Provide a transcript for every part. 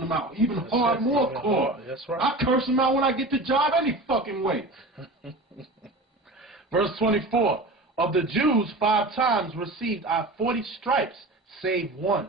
them out. Even hard, more core. That's right. I curse them out when I get the job any fucking way. Verse 24. Of the Jews 5 times received I 40 stripes, save one.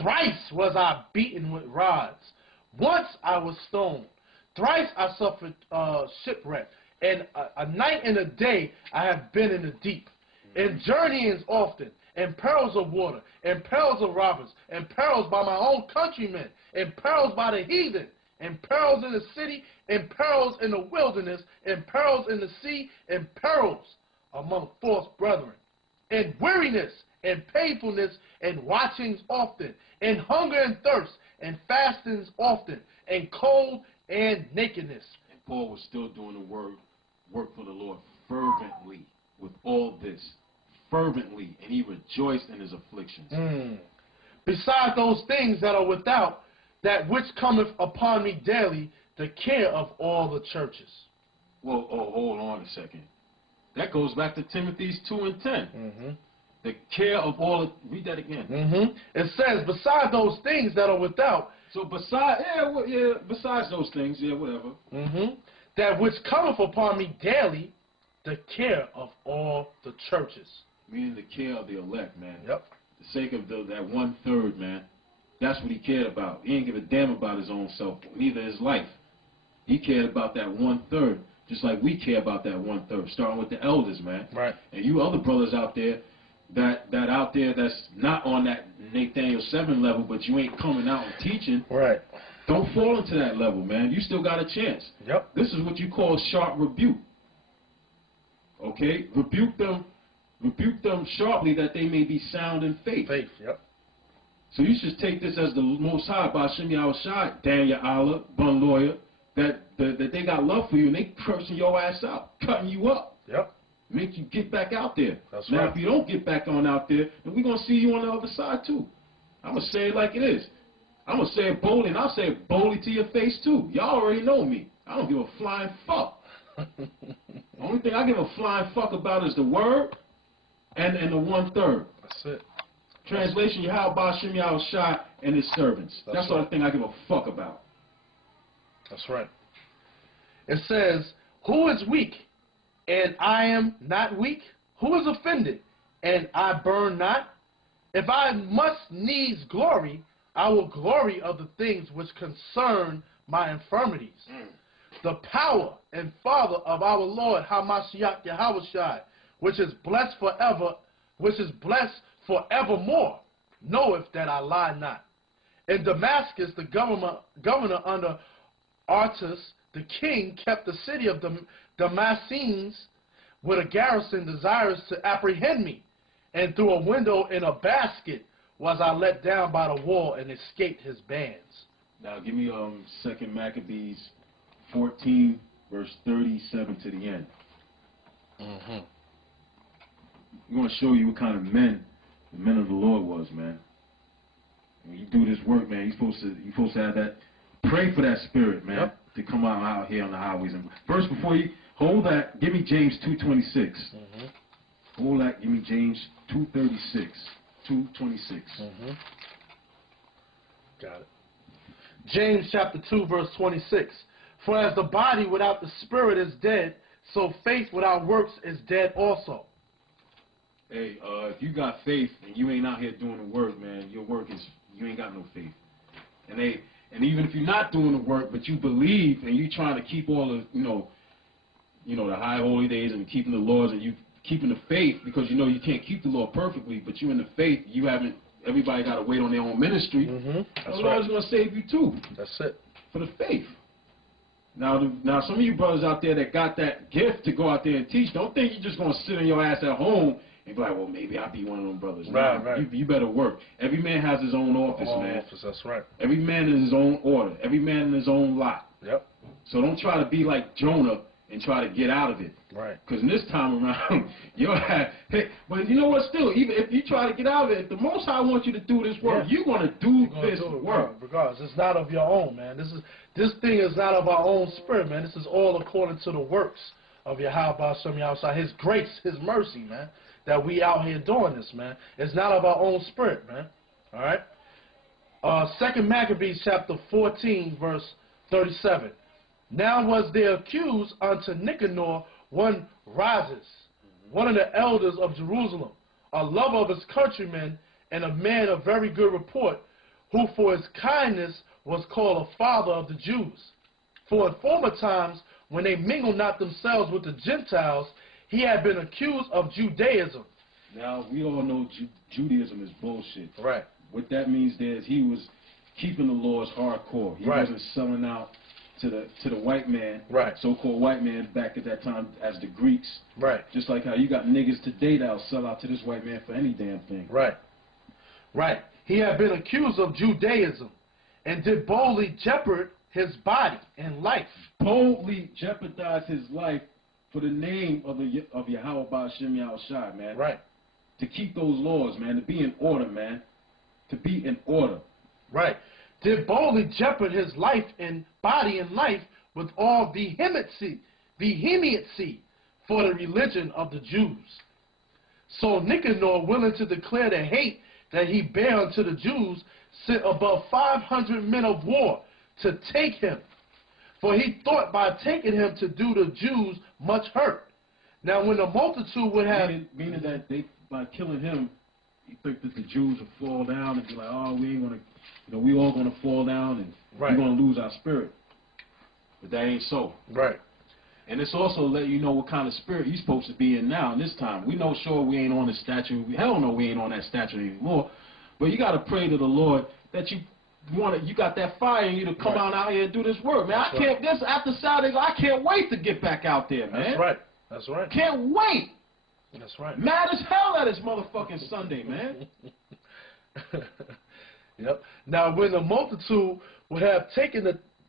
Thrice was I beaten with rods. Once I was stoned. Thrice I suffered shipwreck. And a night and a day I have been in the deep. In journeyings often, in perils of water, in perils of robbers, in perils by my own countrymen, in perils by the heathen, in perils in the city, in perils in the wilderness, in perils in the sea, in perils among false brethren, in weariness, and painfulness, and watchings often, and hunger and thirst, and fastings often, and cold and nakedness. And Paul was still doing the work for the Lord fervently with all this. Fervently, and he rejoiced in his afflictions. Beside those things that are without, that which cometh upon me daily, the care of all the churches. Well, hold on a second. That goes back to Timothy's 2 and 10. The care of all. Read that again. It says, beside those things that are without. So besides those things, whatever. That which cometh upon me daily, the care of all the churches. Meaning the care of the elect, man. Yep. The sake of that 1/3, man. That's what he cared about. He didn't give a damn about his own self, neither his life. He cared about that 1/3, just like we care about that 1/3, starting with the elders, man. Right. And you other brothers out there, that's not on that Nathaniel 7 level, but you ain't coming out and teaching. Right. Don't fall into that level, man. You still got a chance. Yep. This is what you call sharp rebuke. Okay? Rebuke them sharply that they may be sound in faith. Faith, yep. So you should take this as the Most High, Bashim Yahushua, Daniel Allah, Bun Lawyer, that they got love for you and they cursing your ass out, cutting you up. Yep. Make you get back out there. That's now, right. if you don't get back on out there, then we're going to see you on the other side, too. I'm going to say it like it is. I'm going to say it boldly, and I'll say it boldly to your face, too. Y'all already know me. I don't give a flying fuck. The only thing I give a flying fuck about is the word and the 1/3. That's it. Translation, Yahweh Bashim Yahushua and his servants. That's the only thing I give a fuck about. That's right. It says, who is weak, and I am not weak? Who is offended, and I burn not? If I must needs glory, I will glory of the things which concern my infirmities. The power and Father of our Lord Hamashiach Yahushua, which is blessed forever, which is blessed forevermore, knoweth that I lie not. In Damascus, the governor under Artus, the king, kept the city of Damascenes with a garrison desirous to apprehend me, and through a window in a basket was I let down by the wall and escaped his bands. Now give me 2 Maccabees 14, verse 37 to the end. I'm going to show you what kind of men the men of the Lord was, man. When you do this work, man, you're supposed to have that. Pray for that spirit, man, to come out here on the highways. And first, before you hold that, give me James 2:26. Hold that. Give me James 2:36. 2:26. Got it. James chapter 2, verse 26. For as the body without the spirit is dead, so faith without works is dead also. Hey, if you got faith and you ain't out here doing the work, man, your work is, you ain't got no faith. And even if you're not doing the work, but you believe and you trying to keep all the, the high holy days and keeping the laws and you keeping the faith, because you know you can't keep the law perfectly, but you in the faith, you haven't. Everybody got to wait on their own ministry. The Lord's going to save you too. That's it. For the faith. Now some of you brothers out there that got that gift to go out there and teach, don't think you're just going to sit on your ass at home and be like, well, maybe I'll be one of them brothers. Right. You better work. Every man has his own office, man. That's right. Every man in his own order. Every man in his own lot. Yep. So don't try to be like Jonah and try to get out of it. Right. Because this time around, but you know what, still, even if you try to get out of it, if the Most High wants you to do this work, you're going to do this work. Regardless, it's not of your own, man. This thing is not of our own spirit, man. This is all according to the works of Yahweh B'Shem Yahushua, His grace, His mercy, man, that we out here doing this, man. It's not of our own spirit, man. All right? 2 Maccabees chapter 14, verse 37. Now was there accused unto Nicanor one Rhasis, one of the elders of Jerusalem, a lover of his countrymen, and a man of very good report, who for his kindness was called a father of the Jews. For in former times, when they mingled not themselves with the Gentiles, he had been accused of Judaism. Now, we all know Judaism is bullshit. Right. What that means there is he was keeping the laws hardcore. He wasn't selling out to the white man, so-called white man back at that time as the Greeks. Right. Just like how you got niggas today that'll sell out to this white man for any damn thing. Right. Right. He had been accused of Judaism and did boldly jeopard his body and life. Boldly jeopardize his life for the name of Yahweh Ba'ashem Yahushai, man. Right. To keep those laws, man. To be in order, man. To be in order. Right. Did boldly jeopard his life and body and life with all vehemency for the religion of the Jews. So Nicanor, willing to declare the hate that he bare unto the Jews, sent above 500 men of war to take him. For he thought by taking him to do the Jews much hurt. Now when the multitude would have... Meaning that they, by killing him, he think that the Jews would fall down and be like, oh, we ain't going to, we all going to fall down and we're going to lose our spirit. But that ain't so. Right. And it's also let you know what kind of spirit you're supposed to be in now in this time. We know, sure, we ain't on the statue. Hell no, we ain't on that statue anymore. But you got to pray to the Lord that you got that fire in you to come out here and do this work, man. I can't, after Saturday, I can't wait to get back out there, man. That's right. That's right. Can't wait. That's right. Mad as hell at this motherfucking Sunday, man. Yep. Now, when the multitude would have taken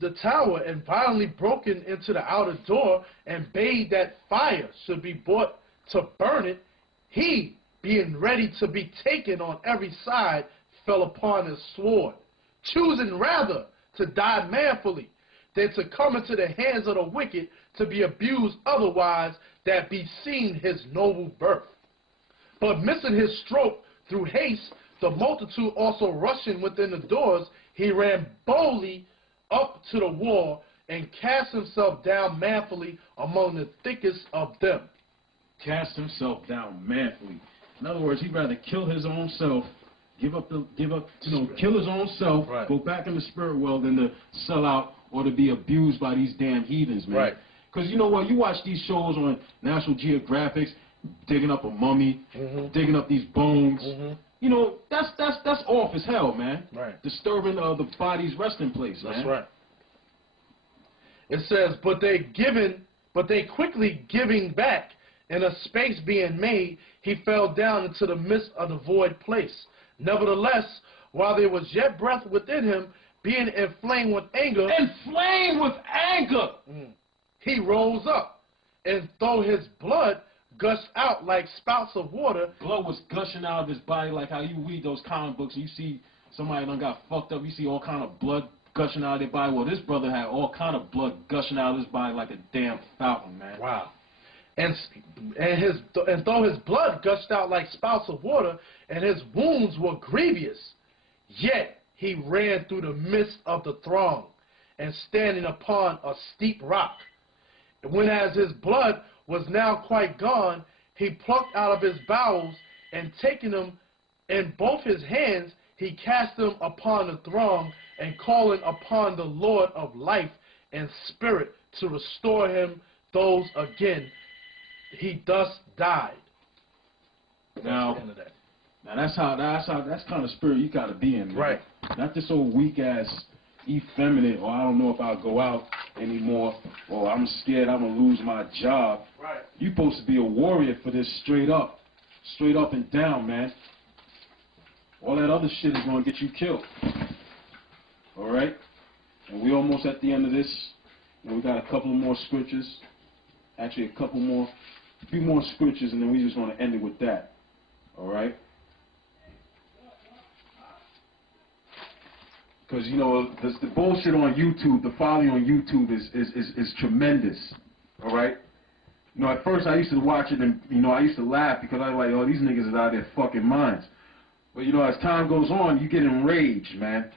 the tower and violently broken into the outer door and bade that fire should be brought to burn it, he, being ready to be taken on every side, fell upon his sword, choosing rather to die manfully than to come into the hands of the wicked to be abused otherwise that beseemed his noble birth. But missing his stroke through haste, the multitude also rushing within the doors, he ran boldly up to the wall and cast himself down manfully among the thickest of them. Cast himself down manfully. In other words, he'd rather kill his own self, kill his own self, go back in the spirit world than to sell out or to be abused by these damn heathens, man. Right. Because you know what? You watch these shows on National Geographic, digging up a mummy, digging up these bones. You know, that's off as hell, man. Right. Disturbing the body's resting place, man. That's right. It says, but they quickly giving back, and a space being made, he fell down into the midst of the void place. Nevertheless, while there was yet breath within him, being inflamed with anger. Inflamed with anger! He rose up, and though his blood gushed out like spouts of water. Blood was gushing out of his body like how you read those comic books and you see somebody done got fucked up, you see all kind of blood gushing out of their body. Well, this brother had all kind of blood gushing out of his body like a damn fountain, man. Wow. And though his blood gushed out like spouts of water, and his wounds were grievous, yet he ran through the midst of the throng, and standing upon a steep rock. When as his blood was now quite gone, he plucked out of his bowels, and taking them in both his hands, he cast them upon the throng, and calling upon the Lord of life and spirit to restore him those again, he thus died. Now that's kind of spirit you gotta be in, man. Right. Not this old weak ass effeminate, or I don't know if I'll go out anymore, or I'm scared I'm gonna lose my job. Right. You're supposed to be a warrior for this straight up and down, man. All that other shit is gonna get you killed. All right. And we almost at the end of this. And we got a couple more scriptures. Actually, a few more scriptures, and then we just want to end it with that. All right. Because, you know, the bullshit on YouTube, the following on YouTube is tremendous, all right? You know, at first I used to watch it and, you know, I used to laugh because I was like, oh, these niggas is out of their fucking minds. But, you know, as time goes on, you get enraged, man.